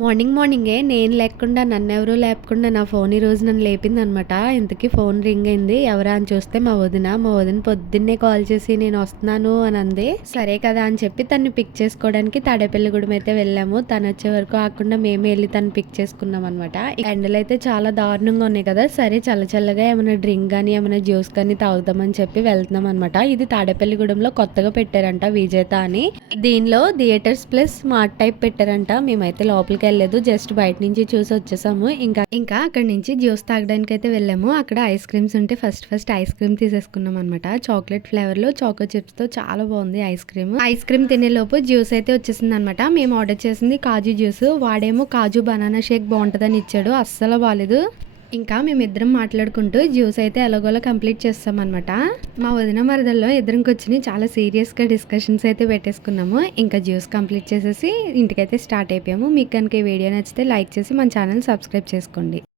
Morning మార్నింగే నేను లేకుండా నన్ను ఎవరూ లేపకుండా నా ఫోన్ ఈ రోజు నన్ను లేపింది అనమాట ఇంతకీ ఫోన్ రింగ్ అయింది. ఎవరా అని చూస్తే మా వదిన మా వదిన పొద్దున్నే కాల్ చేసి నేను వస్తున్నాను అని అంది. సరే కదా అని చెప్పి తను పిక్ చేసుకోవడానికి తాడేపల్లిగూడెం అయితే వెళ్ళాము. తను వచ్చే వరకు ఆకుండా మేమే వెళ్ళి తను పిక్ చేసుకున్నాం అనమాట. ఎండలు అయితే చాలా దారుణంగా ఉన్నాయి కదా. సరే చల్ల చల్లగా ఏమైనా డ్రింక్ కానీ ఏమైనా జ్యూస్ కానీ తాగుదామని చెప్పి వెళ్తున్నాం అనమాట. ఇది తాడేపల్లిగూడెంలో కొత్తగా పెట్టారంట విజేత అని. దీనిలో థియేటర్స్ ప్లస్ స్మార్ట్ టైప్ పెట్టారంట. మేమైతే లోపలికి వెళ్ళలేదు. జస్ట్ బయట నుంచి చూసి వచ్చేసాము. ఇంకా ఇంకా అక్కడ నుంచి జ్యూస్ తాగడానికి అయితే వెళ్ళాము. అక్కడ ఐస్ క్రీమ్స్ ఉంటే ఫస్ట్ ఫస్ట్ ఐస్ క్రీమ్ తీసేసుకున్నాం అనమాట చాక్లెట్ ఫ్లేవర్లో చాకో చిప్స్తో చాలా బాగుంది ఐస్ క్రీమ్. ఐస్ క్రీమ్ తినే లోపు జ్యూస్ అయితే వచ్చేసింది అనమాట మేము ఆర్డర్ చేసింది కాజు జ్యూస్. వాడేమో కాజు బనానా షేక్ బాగుంటుందని ఇచ్చాడు. అస్సలు బాగాలేదు ఇంకా మేమిద్దరం మాట్లాడుకుంటూ జ్యూస్ అయితే ఎలాగోలా కంప్లీట్ చేస్తామన్నమాట. మా వదిన మరదల్లో ఇద్దరం కూర్చుని చాలా సీరియస్గా డిస్కషన్స్ అయితే పెట్టేసుకున్నాము. ఇంకా జ్యూస్ కంప్లీట్ చేసేసి ఇంటికైతే స్టార్ట్ అయిపోయాము. మీకు కనుక ఈ వీడియో నచ్చితే లైక్ చేసి మన ఛానల్ సబ్స్క్రైబ్ చేసుకోండి.